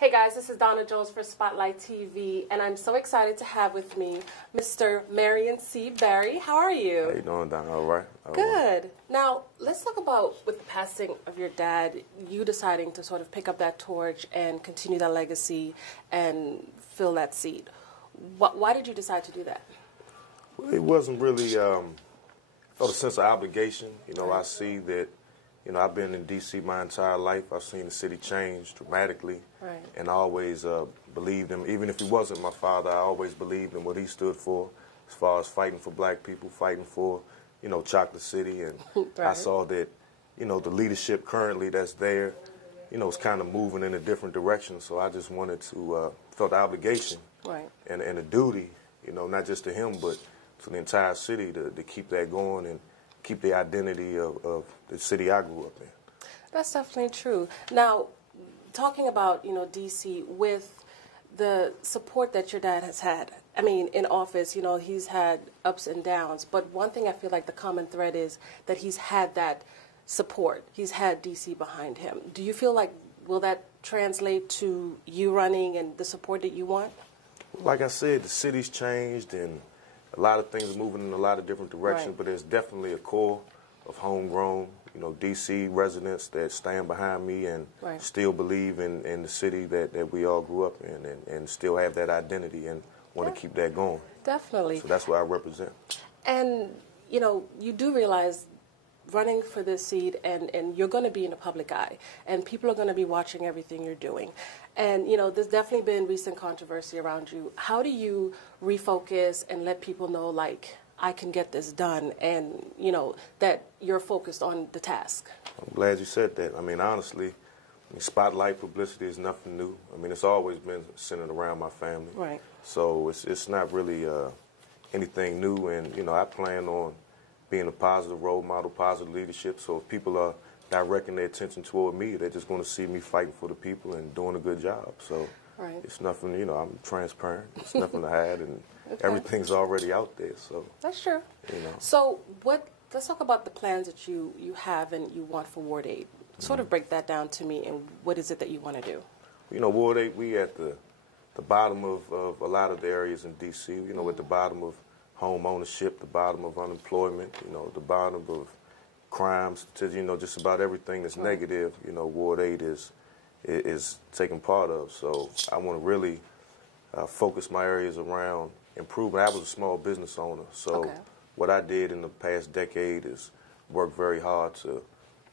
Hey guys, this is Donna Jones for Spotlight TV, and I'm so excited to have with me Mr. Marion C. Barry. How are you? How you doing, Donna? All right? Good. Now, let's talk about, with the passing of your dad, you deciding to sort of pick up that torch and continue that legacy and fill that seat. Why did you decide to do that? Well, it wasn't really felt a sense of obligation. You know, I see that, you know, I've been in D.C. my entire life. I've seen the city change dramatically. Right. And I always believed him. Even if he wasn't my father, I always believed in what he stood for as far as fighting for black people, fighting for, you know, Chocolate City. And Right. I saw that, you know, the leadership currently that's there, you know, is kind of moving in a different direction. So I just wanted to, felt the obligation Right. and a duty, you know, not just to him, but to the entire city to keep that going and keep the identity of the city I grew up in. That's definitely true. Now, talking about, you know, D.C., with the support that your dad has had, I mean, in office, you know, he's had ups and downs, but one thing I feel like the common thread is that he's had that support. He's had D.C. behind him. Do you feel like, will that translate to you running and the support that you want? Like I said, the city's changed and a lot of things are moving in a lot of different directions, Right. but there's definitely a core of homegrown, you know, D.C. residents that stand behind me and Right. still believe in the city that we all grew up in and still have that identity and want to keep that going. Definitely. So that's what I represent. And, you know, you do realize running for this seat and you're going to be in the public eye and people are going to be watching everything you're doing. And, you know, there's definitely been recent controversy around you. How do you refocus and let people know, like, I can get this done and, you know, that you're focused on the task? I'm glad you said that. I mean, honestly, spotlight publicity is nothing new. I mean, it's always been centered around my family. Right. So it's not really anything new. And, you know, I plan on being a positive role model, positive leadership. So if people are directing their attention toward me, they're just going to see me fighting for the people and doing a good job. So Right. it's nothing, you know, I'm transparent. It's nothing to hide, and Okay. everything's already out there. So That's true. You know. So let's talk about the plans that you have and you want for Ward 8. Sort of break that down to me, and what is it that you want to do? You know, Ward 8, we at the bottom of a lot of the areas in D.C., you know, at the bottom of home ownership, the bottom of unemployment, you know, the bottom of crimes, to, you know, just about everything that's negative, you know, Ward 8 is taking part of. So I want to really focus my areas around improving. I was a small business owner, so Okay. what I did in the past decade is work very hard to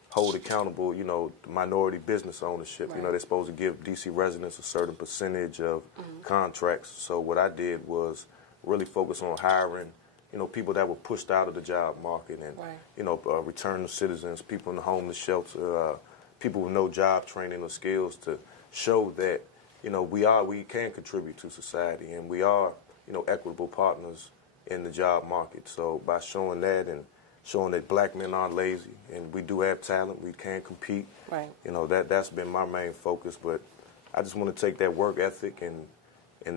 hold accountable, you know, minority business ownership. Right. You know, they're supposed to give D.C. residents a certain percentage of contracts. So what I did was really focus on hiring, you know, people that were pushed out of the job market and, Right. you know, returning citizens, people in the homeless shelter, people with no job training or skills to show that, you know, we can contribute to society and we are, you know, equitable partners in the job market. So by showing that and showing that black men aren't lazy and we do have talent, we can compete. Right. You know, that's been my main focus, but I just want to take that work ethic and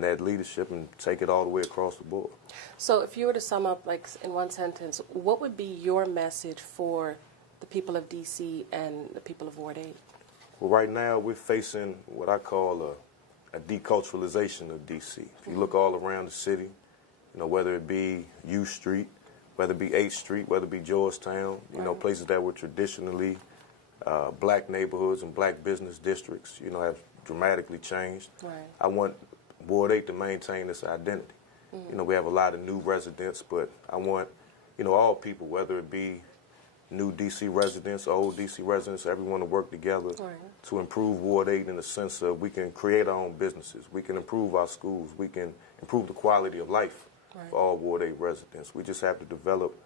that leadership and take it all the way across the board. So if you were to sum up, like, in one sentence, what would be your message for the people of D.C. and the people of Ward 8? Well, right now we're facing what I call a deculturalization of D.C. If you look all around the city, you know, whether it be U Street, whether it be 8th Street, whether it be Georgetown, you know, places that were traditionally black neighborhoods and black business districts, you know, have dramatically changed. Right. I want Ward 8 to maintain this identity. You know, we have a lot of new residents, but I want, you know, all people, whether it be new D.C. residents, old D.C. residents, everyone to work together to improve Ward 8 in the sense of we can create our own businesses, we can improve our schools, we can improve the quality of life for all Ward 8 residents. We just have to develop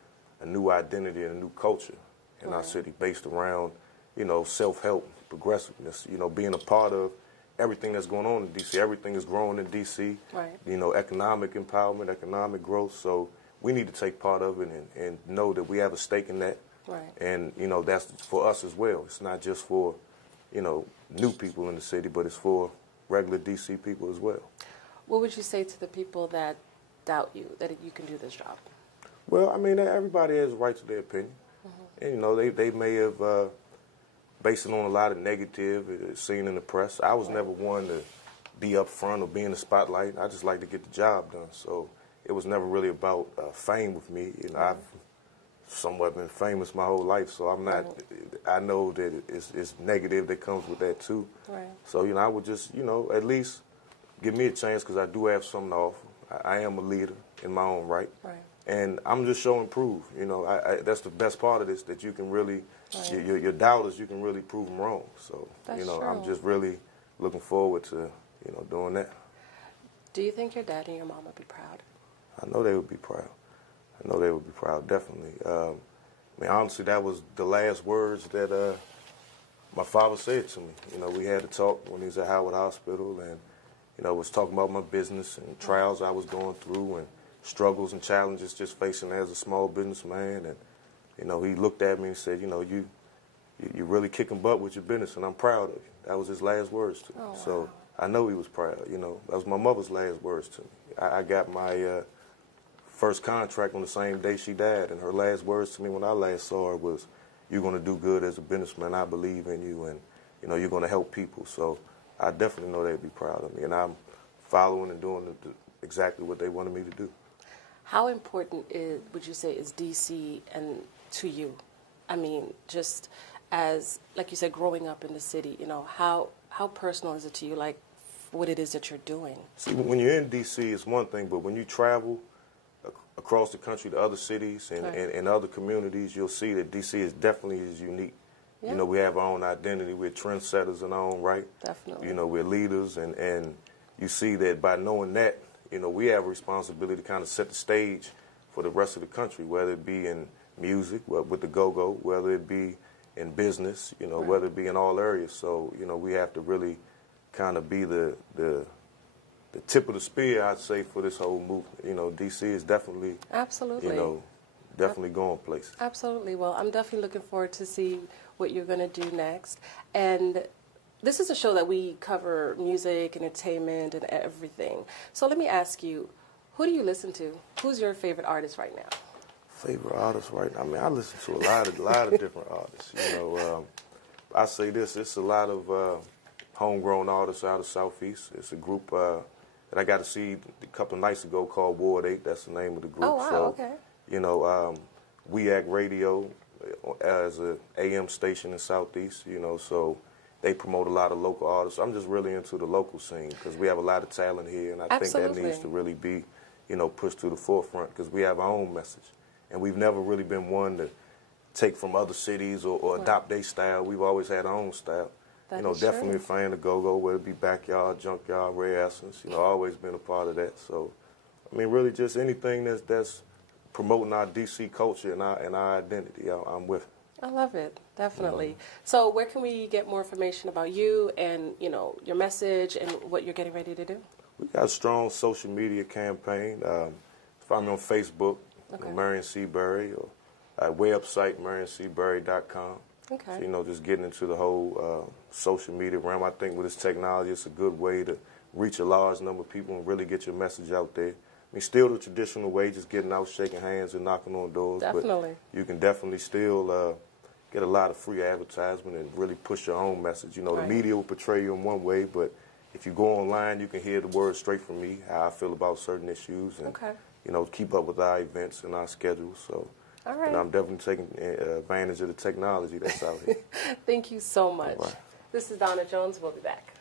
a new identity and a new culture in our city based around, you know, self-help, progressiveness, you know, being a part of everything that's going on in D.C. Everything is growing in D.C. Right. You know, economic empowerment, economic growth. So we need to take part of it and know that we have a stake in that. Right. And, you know, that's for us as well. It's not just for, you know, new people in the city, but it's for regular D.C. people as well. What would you say to the people that doubt you, that you can do this job? Well, I mean, everybody has a right to their opinion. And, you know, they may have based on a lot of negative seen in the press. I was never one to be up front or be in the spotlight. I just like to get the job done. So it was never really about fame with me. You know, I've somewhat been famous my whole life, so I'm not. I know that it's negative that comes with that too. Right. So you know, I would just at least give me a chance because I do have something to offer. I am a leader in my own right. Right. And I'm just showing proof. You know, that's the best part of this, that you can really, your doubters, you can really prove them wrong. So, That's you know, true. I'm just really looking forward to, doing that. Do you think your dad and your mom would be proud? I know they would be proud. I know they would be proud, definitely. I mean, honestly, that was the last words that my father said to me. You know, we had a talk when he was at Howard Hospital, and, was talking about my business and trials I was going through and struggles and challenges just facing as a small businessman. And, he looked at me and said, you really kicking butt with your business, and I'm proud of you. That was his last words to me. Oh, wow. So I know he was proud. That was my mother's last words to me. I got my first contract on the same day she died, and her last words to me when I last saw her was, "You're going to do good as a businessman. I believe in you, and, you're going to help people." So I definitely know they'd be proud of me, and I'm following and doing exactly what they wanted me to do. How important would you say is DC and to you? I mean, just as, like you said, growing up in the city, how personal is it to you, like what it is that you're doing? See, when you're in DC, it's one thing, but when you travel across the country to other cities and other communities, you'll see that DC is definitely unique. Yeah. We have our own identity. We're trendsetters in our own right. Definitely. We're leaders, and you see that by knowing that, we have a responsibility to kind of set the stage for the rest of the country, whether it be in music, with the go-go, whether it be in business, whether it be in all areas. So, we have to really kind of be the tip of the spear, I'd say, for this whole movement. DC is definitely, absolutely, definitely going places. Absolutely. Well, I'm definitely looking forward to see what you're going to do next. And this is a show that we cover music, entertainment, and everything. So let me ask you, who do you listen to? Who's your favorite artist right now? Favorite artist right now? I mean, I listen to a lot of different artists. I say this, it's a lot of homegrown artists out of Southeast. It's a group that I got to see a couple of nights ago called Ward 8. That's the name of the group. Oh, wow, so, okay. We Act Radio as a AM station in Southeast, so they promote a lot of local artists. I'm just really into the local scene because we have a lot of talent here, and I think that needs to really be, pushed to the forefront because we have our own message. And we've never really been one to take from other cities or adopt their style. We've always had our own style. Definitely a fan of go-go, whether it be Backyard, Junkyard, Ray Essence. Always been a part of that. So, I mean, really just anything that's promoting our DC culture and our identity, I'm with it. I love it, definitely. So where can we get more information about you and, your message and what you're getting ready to do? We got a strong social media campaign. Find me on Facebook, Marion Seabury, or our website, marionseabury.com. Okay. So, just getting into the whole social media realm. I think with this technology, it's a good way to reach a large number of people and really get your message out there. I mean, still the traditional way, just getting out, shaking hands, and knocking on doors. Definitely. But you can definitely still get a lot of free advertisement and really push your own message. The media will portray you in one way, but if you go online, you can hear the words straight from me, how I feel about certain issues, and keep up with our events and our schedules. So. All right. And I'm definitely taking advantage of the technology that's out here. Thank you so much. Right. This is Donna Jones. We'll be back.